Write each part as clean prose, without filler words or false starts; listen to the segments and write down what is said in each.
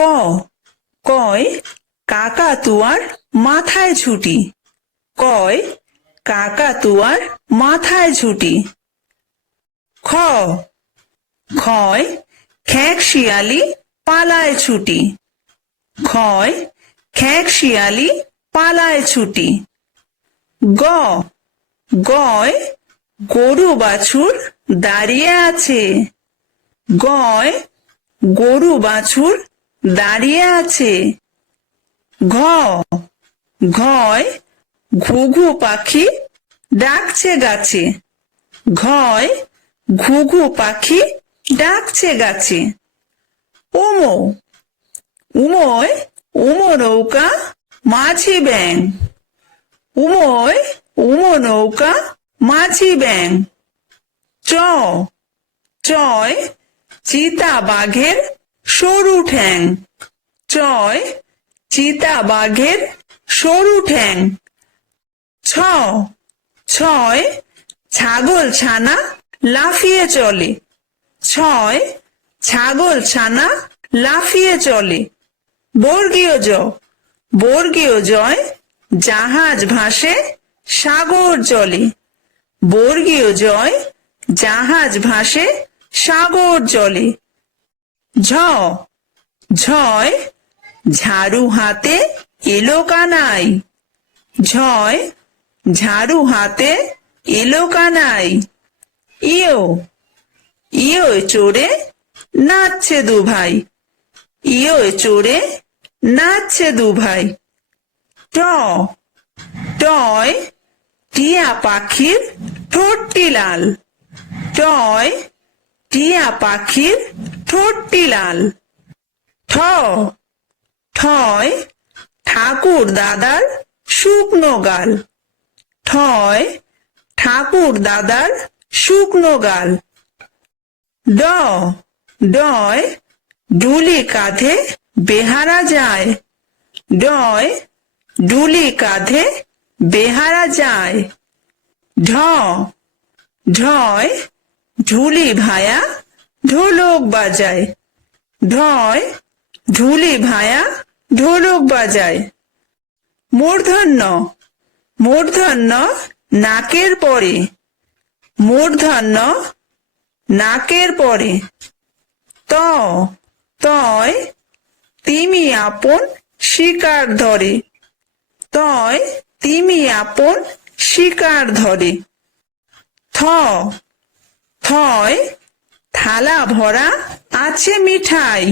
ক, কয় কাকাতুয়ার মাথায় ছুটি। কয় কাকাতুয়ার মাথায় ছুটি। খ, খয় খেক শিয়ালি পালায় ছুটি। খয় খেক শিয়ালি পালায় ছুটি। গ, গয় গরু বাছুর দাঁড়িয়ে আছে। গয় গরু বাছুর দাঁড়িয়ে আছে। ঘ, ঘয় ঘুঘু পাখি ডাকছে গাছে। ঘয় ঘুঘু পাখি ডাকছে গাছে। উমো, উময় উমো নৌকা মাঝি ব্যাং। উময় উমো নৌকা মাঝি ব্যাং। চ, চয় চিতা বাঘের সরু ঠ্যাং। চয় চিতা বাঘের সরু ঠ্যাং। ছ, ছয় ছাগল ছানা লাফিয়ে চলে। ছয় ছাগল ছানা লাফিয়ে চলে। বর্গীয় জ, বর্গীয় জয় জাহাজ ভাসে সাগর জলে। বর্গীয় জয় জাহাজ ভাসে সাগর জলে। ঝ, ঝয় ঝাড়ু হাতে এলো কানাই। ঝয় ঝাড়ু হাতে এলো কানাই। ইয়ো, ইয়ো চড়ে নাচছে দু ভাই। ইয়ো চড়ে নাচছে দু ভাই। ট, টয় টিয়া পাখির ঠোঁটটি লাল। টয় টিয়া পাখির ঠোঁটটি লাল। ঠ, ঠয় ঠাকুর দাদার শুকনো গাল। ঠয় ঠাকুর দাদার শুকনো গাল। ড, ডয় ডুলি কাঁধে বেহারা যায়। ডয় ডুলি কাঁধে বেহারা যায়। ঢ, ঢয় ঢুলি ভায়া ঢোলক বাজায়। ঢয় ঢুলি ভায়া ঢোলক বাজায়। মূর্ধন্য, মূর্ধন্য নাকের পরে। মূর্ধন্য নাকের পরে। ত, তয় তিমি আপন শিকার ধরে। তয় তিমি আপন শিকার ধরে। থ, থয় থালা ভরা আছে মিঠাই।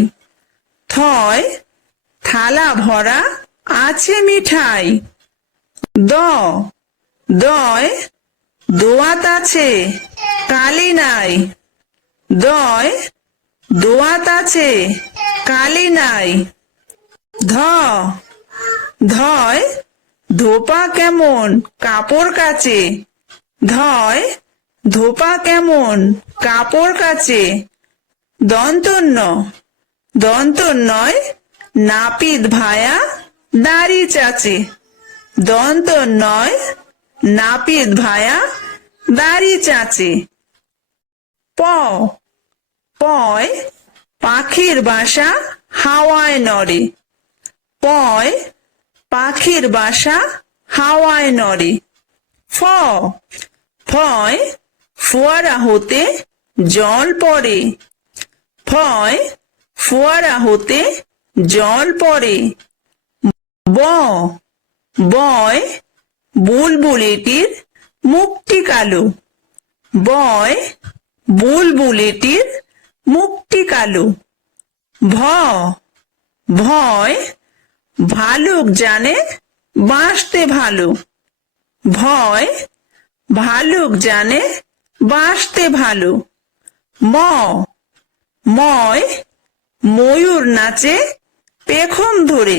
থয় থালা ভরা আছে মিঠাই। দ, দয় দোয়াত আছে কালি নাই। দয় দোয়াত আছে কালি নাই। ধ, ধয় ধোপা কেমন কাপড় কাচে। ধয় ধোপা কেমন কাপড় কাচে। দন্তন্য, দন্তন্যয় নাপিত ভায়া দাড়ি চাচে। দন্তন্যয় নাপিত ভায়া দাড়ি চাচে। প, পয় পাখির বাসা হাওয়ায় নড়ে। পয় পাখির বাসা হাওয়ায় নড়ে। ফ, ফয় ফোয়ারা হতে জল পড়ে। ফয় ফোয়ারা হতে জল পড়ে। ব, বয় বুলবুলিটির মুখটি কালো। বয় বুলবুলিটির মুখটি কালো। ভ, ভয় ভালুক জানে বাঁচতে ভালো। ভয় ভালুক জানে বাঁচতে ভালো। ম, ময় ময়ূর নাচে পেখম ধরে।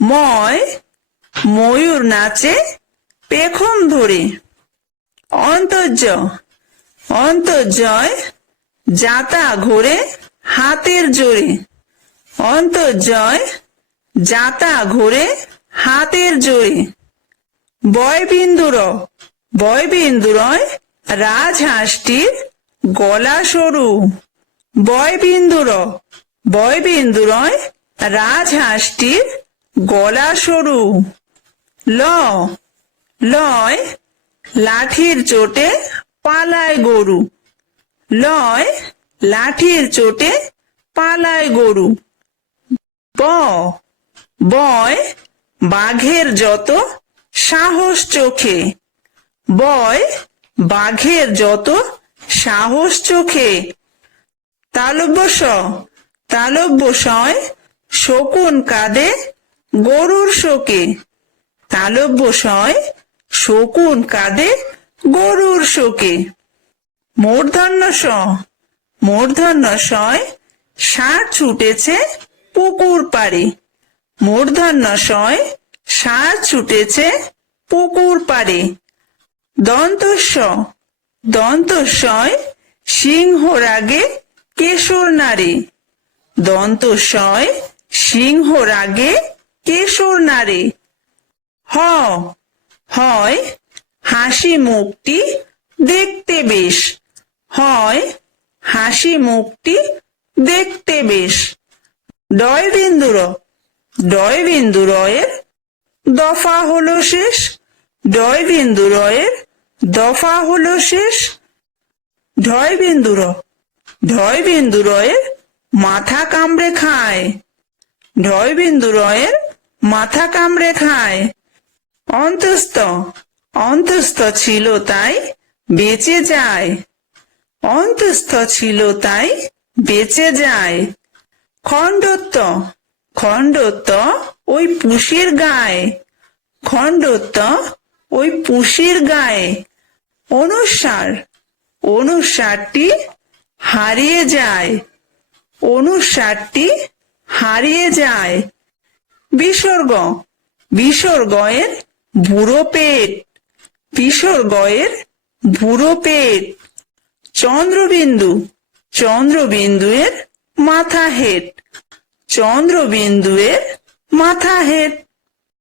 ময় ময়ূর নাচে পেখম ধরে। অন্তর্য, অন্তর্জয় যাতা ঘোরে হাতের জোরে। অন্তর্জয় যাতা ঘোরে হাতের জোরে। বয়বিন্দুর, বয়বিন্দুরয় রাজহাঁসটির গলা সরু। বয়বিন্দুর, বয়বিন্দুরয় রাজহাঁসটির গলা সরু। ল লয় লাঠির চোটে পালায় গরু। লয় লাঠির চোটে পালায় গরু। ব বয় বাঘের যত সাহস চোখে। বয় বাঘের যত সাহস চোখে। তালব্য স তালব্য সয় শকুন কাঁদে গরুর শোকে। তালব্য সয় শকুন কাঁদে গরুর শোকে। মূর্ধন্য স মূর্ধন্য সয় ষাঁড় ছুটেছে পুকুর পাড়ে। মূর্ধন্য সয় ষাঁড় ছুটেছে পুকুর পাড়ে। দন্তস্ব দন্তস্বয় সিংহ রাগে কেশর নাড়ে। দন্তস্বয় সিংহ রাগে কেশর নাড়ে। হ হয় হাসি মুখটি দেখতে বেশ। হয় হাসি মুখটি দেখতে বেশ। ডয় বিন্দু র ডয় বিন্দু রয়ের দফা হলো শেষ। ডয় বিন্দু রয়ের দফা হলো শেষ। ঢয় বিন্দু র ঢয় বিন্দু রয়ের মাথা কামড়ে খায়। ঢয় বিন্দু রয়ের মাথা কামড়ে খায়। অন্তস্থ অন্তস্থ ছিল তাই বেঁচে যায়। অন্তস্থ ছিল তাই বেঁচে যায়। খণ্ডত্ব খণ্ডত্ব ওই পুষির গায়ে। খণ্ডত্ব ওই পুষির গায়ে। অনুসার অনুসারটি হারিয়ে যায়। অনুসারটি হারিয়ে যায়। বিসর্গ বিসর্গয়ের বুড়ো পেট। বিসর্গয়ের বুড়ো পেট। চন্দ্রবিন্দু চন্দ্রবিন্দুয়ের মাথা হেট। চন্দ্রবিন্দুয়ের মাথা হেট।